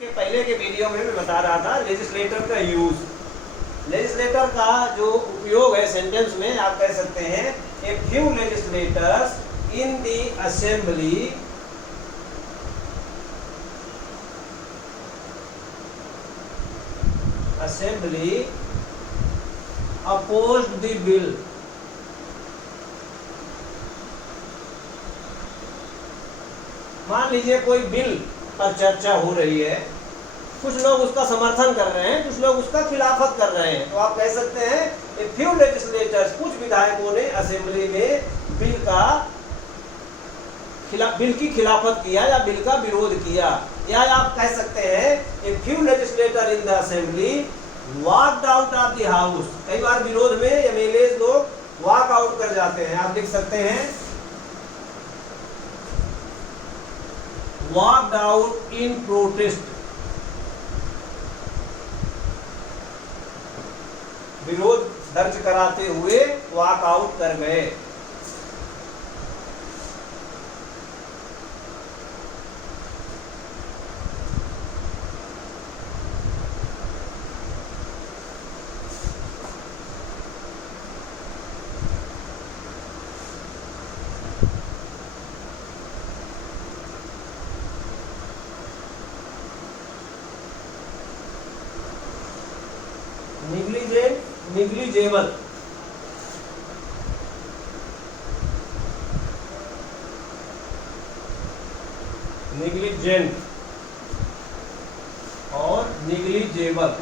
के पहले के वीडियो में मैं बता रहा था लेजिस्लेटर का यूज। लेजिस्लेटर का जो उपयोग है सेंटेंस में, आप कह सकते हैं a few legislators in the assembly opposed the bill. मान लीजिए कोई बिल पर चर्चा हो रही है, कुछ लोग उसका समर्थन कर रहे हैं, कुछ लोग उसका खिलाफत कर रहे हैं, तो आप कह सकते हैं ए फ्यू लेजिस्लेटर्स, कुछ विधायकों ने असेंबली में बिल की खिलाफत किया या बिल का विरोध किया। या आप कह सकते हैं a few legislator in the assembly walked out of the house. कई बार विरोध में एमएलए लोग वॉक आउट कर जाते हैं, आप लिख सकते हैं वॉकड आउट इन प्रोटेस्ट। विरोध दर्ज कराते हुए वॉक आउट कर गए। निग्लिजेबल, निग्लिजेंट और निग्लिजेबल।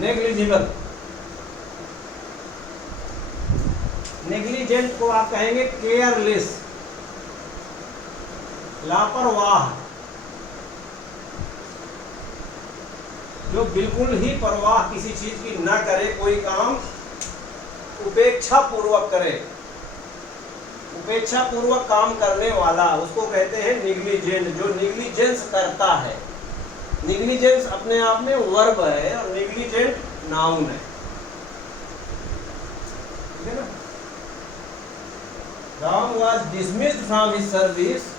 नेग्लिजिबल, नेग्लिजेंट को आप कहेंगे केयरलेस, लापरवाह, जो बिल्कुल ही परवाह किसी चीज की ना करे, कोई काम उपेक्षा पूर्वक करे, उपेक्षा पूर्वक काम करने वाला, उसको कहते हैं निग्लिजेंट, जो निग्लिजेंस करता है। निग्लिजेंस अपने आप में वर्ब है और निग्लिजेंट नाउन है, ठीक है ना। Ram was dismissed from his service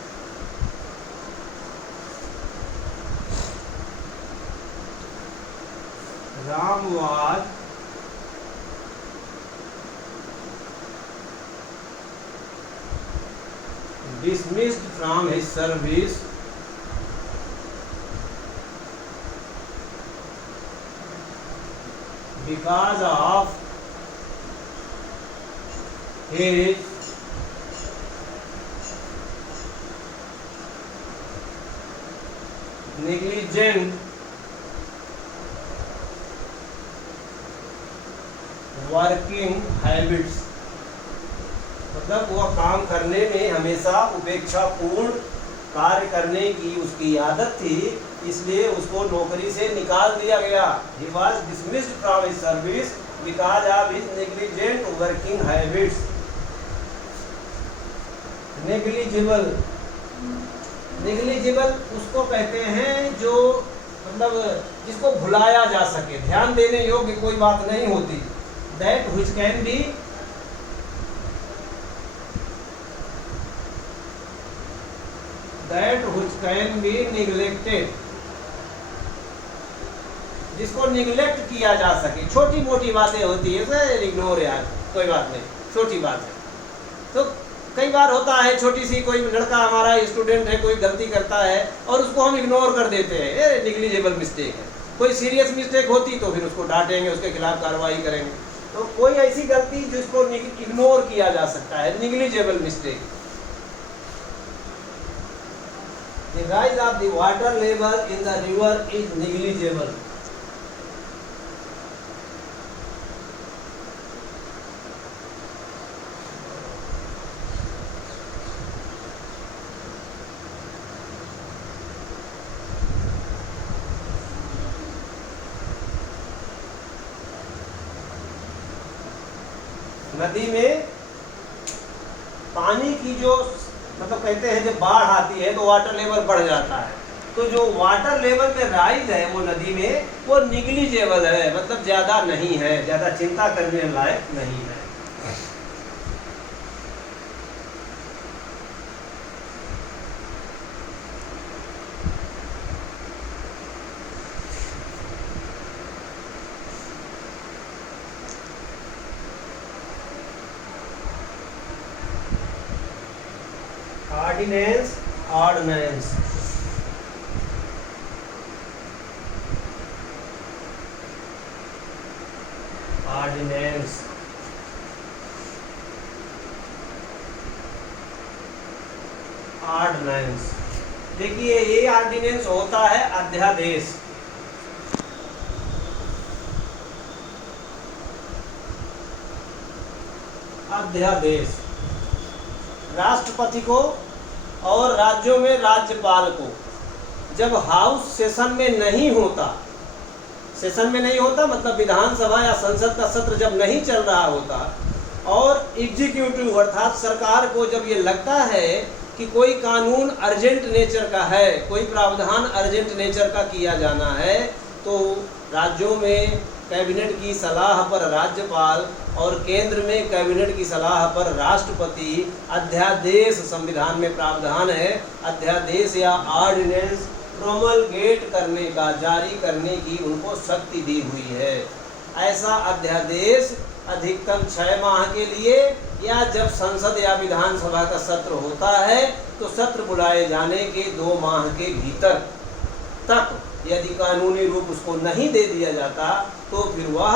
Ram was dismissed from his service because of his negligent working habits. मतलब वह काम करने में हमेशा उपेक्षापूर्ण कार्य करने की उसकी आदत थी, इसलिए उसको नौकरी से निकाल दिया गया। He was dismissed from his service because of his negligent working habits. Negligible, negligible उसको कहते हैं जो मतलब जिसको भुलाया जा सके, ध्यान देने योग्य कोई बात नहीं होती। That which can be neglected, जिसको निगलेक्ट किया जा सके। छोटी मोटी बातें होती है सर, इग्नोर यार, कोई बात नहीं, छोटी बात है। तो कई बार होता है छोटी सी, कोई लड़का हमारा स्टूडेंट है, कोई गलती करता है और उसको हम इग्नोर कर देते हैं, ये निग्लिजिबल मिस्टेक है। कोई सीरियस मिस्टेक होती तो फिर उसको डांटेंगे, उसके खिलाफ कार्रवाई करेंगे। तो कोई ऐसी गलती जिसको इग्नोर किया जा सकता है, negligible mistake. The rise of the water level in the river is negligible. नदी में पानी की जो मतलब कहते हैं जब बाढ़ आती है तो वाटर लेवल बढ़ जाता है, तो जो वाटर लेवल में राइज है वो नदी में वो निग्लिजिबल है, मतलब ज्यादा नहीं है, ज्यादा चिंता करने लायक नहीं है। Ordinance, ordinance. ऑर्डिनेंस ऑर्डिनेंस देखिए, ये ऑर्डिनेंस होता है अध्यादेश। अध्यादेश राष्ट्रपति को और राज्यों में राज्यपाल को जब हाउस सेशन में नहीं होता, सेशन में नहीं होता मतलब विधानसभा या संसद का सत्र जब नहीं चल रहा होता, और एग्जीक्यूटिव अर्थात सरकार को जब ये लगता है कि कोई कानून अर्जेंट नेचर का है, कोई प्रावधान अर्जेंट नेचर का किया जाना है, तो राज्यों में कैबिनेट की सलाह पर राज्यपाल और केंद्र में कैबिनेट की सलाह पर राष्ट्रपति अध्यादेश, संविधान में प्रावधान है अध्यादेश या ऑर्डिनेंस प्रोमलगेट करने का, जारी करने की उनको शक्ति दी हुई है। ऐसा अध्यादेश अधिकतम 6 माह के लिए या जब संसद या विधानसभा का सत्र होता है तो सत्र बुलाए जाने के 2 माह के भीतर तक यदि कानूनी रूप उसको नहीं दे दिया जाता तो फिर वह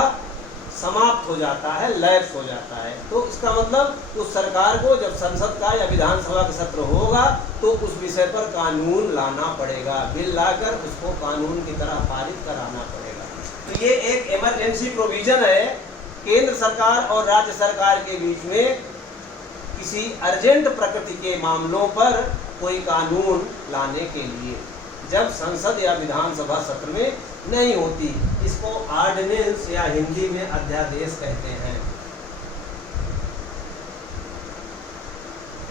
समाप्त हो जाता है, लैप्स हो जाता है। तो इसका मतलब उस सरकार को जब संसद का या विधानसभा का सत्र होगा तो उस विषय पर कानून लाना पड़ेगा, बिल लाकर उसको कानून की तरह पारित कराना पड़ेगा। तो ये एक इमरजेंसी प्रोविजन है केंद्र सरकार और राज्य सरकार के बीच में किसी अर्जेंट प्रकृति के मामलों पर कोई कानून लाने के लिए, जब संसद या विधानसभा सत्र में नहीं होती। इसको ऑर्डिनेंस या हिंदी में अध्यादेश कहते हैं।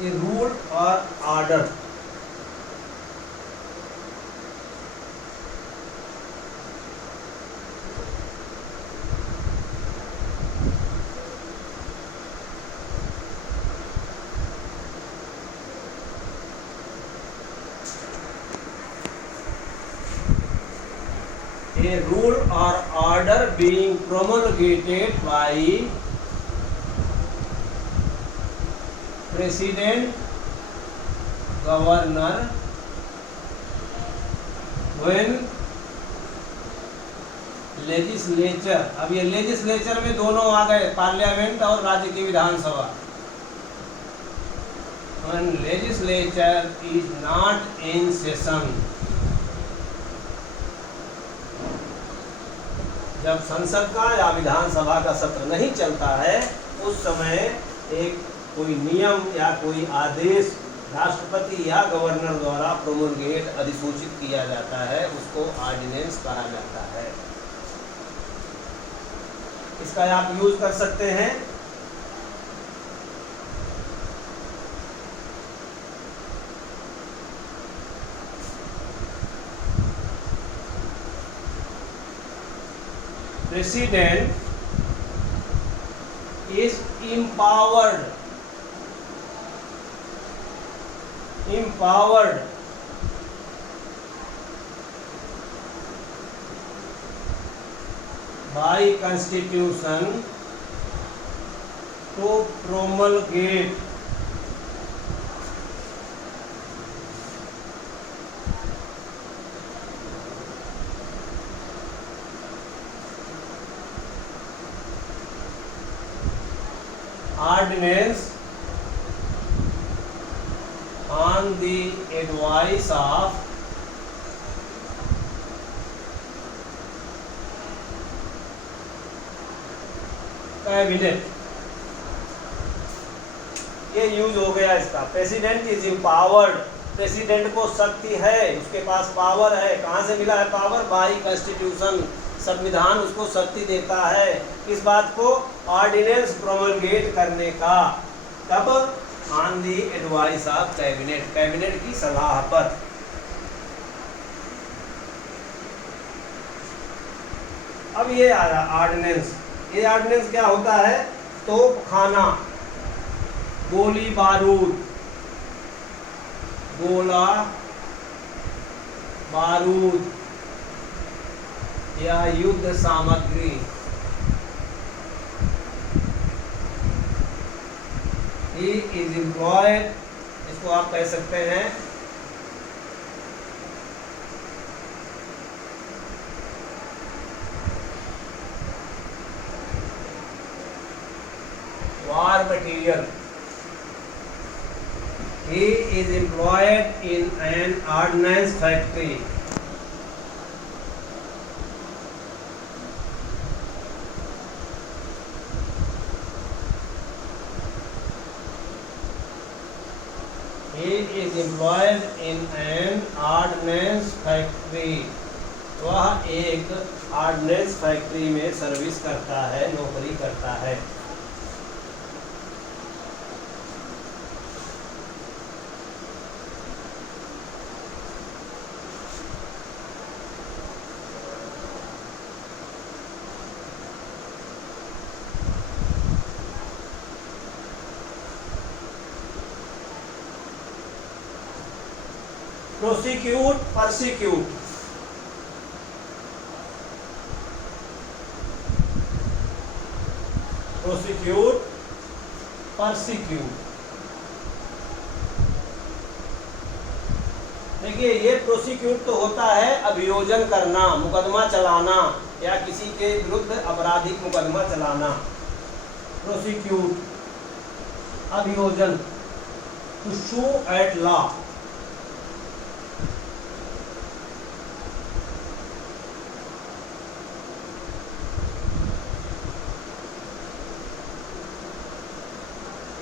ये रूल और order a rule or order being promulgated by president, governor when legislature, अब ये लेजिस्लेचर में दोनों आ गए, पार्लियामेंट और राज्य की विधानसभा। when legislature is not in session, जब संसद का या विधानसभा का सत्र नहीं चलता है उस समय एक कोई नियम या कोई आदेश राष्ट्रपति या गवर्नर द्वारा प्रोमलगेट अधिसूचित किया जाता है, उसको ऑर्डिनेंस कहा जाता है। इसका आप यूज कर सकते हैं President is empowered by Constitution to promulgate ordinance on the advice of cabinet. ये यूज हो गया इसका। प्रेसिडेंट इज एम्पावर्ड, प्रेसिडेंट को शक्ति है, उसके पास पावर है। कहाँ से मिला है पावर? बाय कॉन्स्टिट्यूशन, संविधान उसको शक्ति देता है। किस बात को? ऑर्डिनेंस प्रोमलगेट करने का। कब? On the advice of cabinet, cabinet की सलाह पर। अब ये आया ऑर्डिनेंस। ये ऑर्डिनेंस क्या होता है? तोप खाना, गोली बारूद, गोला बारूद या युद्ध सामग्री, he is employed इसको आप कह सकते हैं war material. He is employed in an ordnance factory. He is employed in an ordnance factory. वह एक ऑर्डिनेंस फैक्ट्री में सर्विस करता है, नौकरी करता है। Prosecute, persecute. Prosecute, persecute. देखिए, ये प्रोसिक्यूट तो होता है अभियोजन करना, मुकदमा चलाना, या किसी के विरुद्ध आपराधिक मुकदमा चलाना। प्रोसिक्यूट, अभियोजन, टू शू एट लॉ।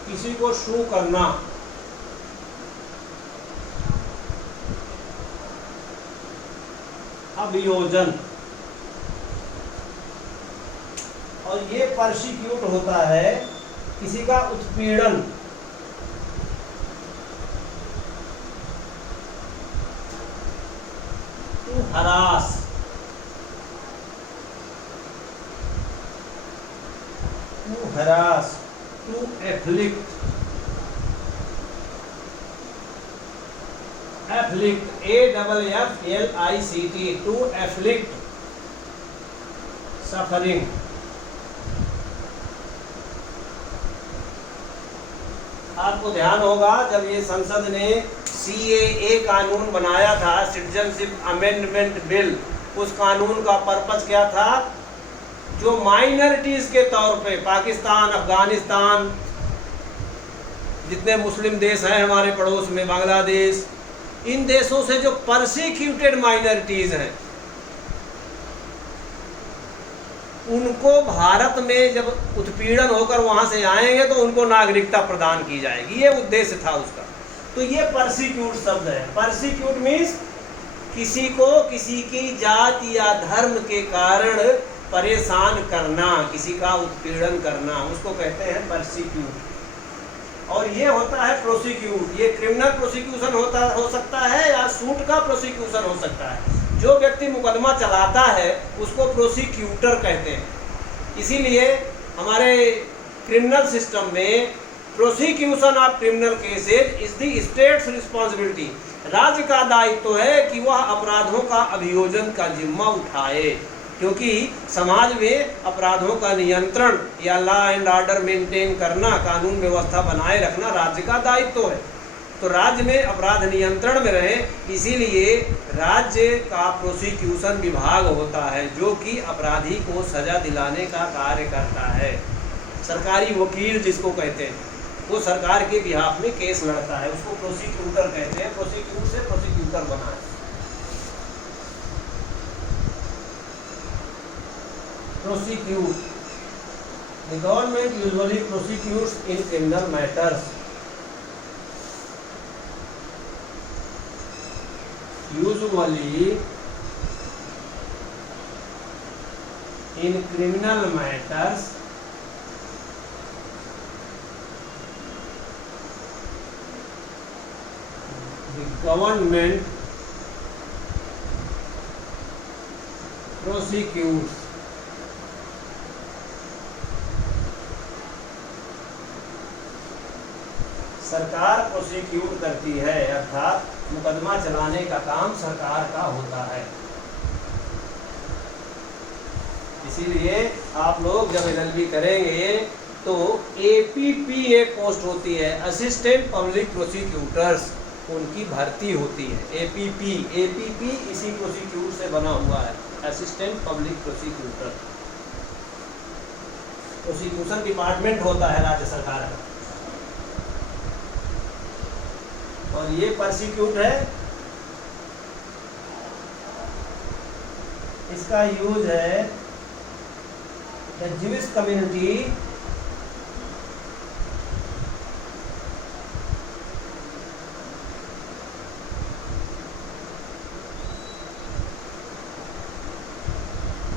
किसी को शू करना। अभियोजन। और ये परसिक्यूट होता है किसी का उत्पीड़न। To harass. To harass, to afflict, afflict, AFFLICT, to afflict, suffering। आपको ध्यान होगा जब ये संसद ने CAA कानून बनाया था, सिटीजनशिप अमेंडमेंट बिल, उस कानून का पर्पस क्या था? जो माइनॉरिटीज के तौर पे पाकिस्तान, अफगानिस्तान, जितने मुस्लिम देश हैं हमारे पड़ोस में, बांग्लादेश, इन देशों से जो परसिक्यूटेड माइनॉरिटीज हैं, उनको भारत में जब उत्पीड़न होकर वहां से आएंगे तो उनको नागरिकता प्रदान की जाएगी। ये उद्देश्य था उसका। तो ये परसिक्यूट शब्द है। परसिक्यूट मीन्स किसी को किसी की जाति या धर्म के कारण परेशान करना, किसी का उत्पीड़न करना, उसको कहते हैं परसिक्यूट। और ये होता है प्रोसिक्यूट। ये क्रिमिनल प्रोसिक्यूशन हो सकता है या सूट का प्रोसिक्यूशन हो सकता है। जो व्यक्ति मुकदमा चलाता है उसको प्रोसिक्यूटर कहते हैं। इसीलिए हमारे क्रिमिनल सिस्टम में prosecution of criminal cases is the states responsibility. राज्य का दायित्व है कि वह अपराधों का अभियोजन का जिम्मा उठाए, क्योंकि समाज में अपराधों का नियंत्रण या लॉ एंड ऑर्डर मेंटेन करना, कानून व्यवस्था बनाए रखना राज्य का दायित्व है। तो राज्य में अपराध नियंत्रण में रहे, इसीलिए राज्य का प्रोसिक्यूशन विभाग होता है जो कि अपराधी को सजा दिलाने का कार्य करता है। सरकारी वकील जिसको कहते हैं, वो सरकार के बिहाफ में केस लड़ता है, उसको प्रोसिक्यूटर कहते हैं। प्रोसिक्यूट से प्रोसिक्यूटर बना है। Prosecute. The government usually prosecutes in criminal matters. Usually in criminal matters the government prosecutes सरकार प्रोसिक्यूट करती है, अर्थात मुकदमा चलाने का काम सरकार का होता है। इसीलिए आप लोग जब LLB करेंगे तो APP एक पोस्ट होती है, असिस्टेंट पब्लिक प्रोसिक्यूटर्स, उनकी भर्ती होती है। APP इसी प्रोसिक्यूट से बना हुआ है, assistant public prosecutor. Prosecution department होता है राज्य सरकार का। और ये प्रोसिक्यूट है, इसका यूज है the Jewish community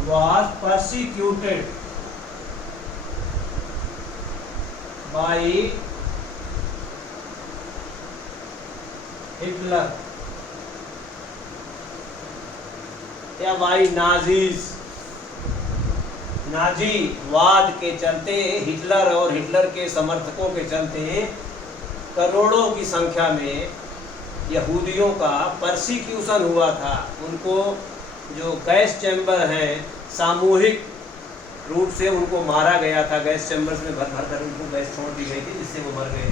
was persecuted by Hitler या बाई नाजीज। नाजीवाद के चलते, हिटलर और हिटलर के समर्थकों के चलते करोड़ों की संख्या में यहूदियों का परसिक्यूशन हुआ था। उनको जो गैस चैम्बर हैं, सामूहिक रूप से उनको मारा गया था। गैस चैम्बर्स में भर भर कर उनको गैस छोड़ दी गई थी, जिससे वो मर गए।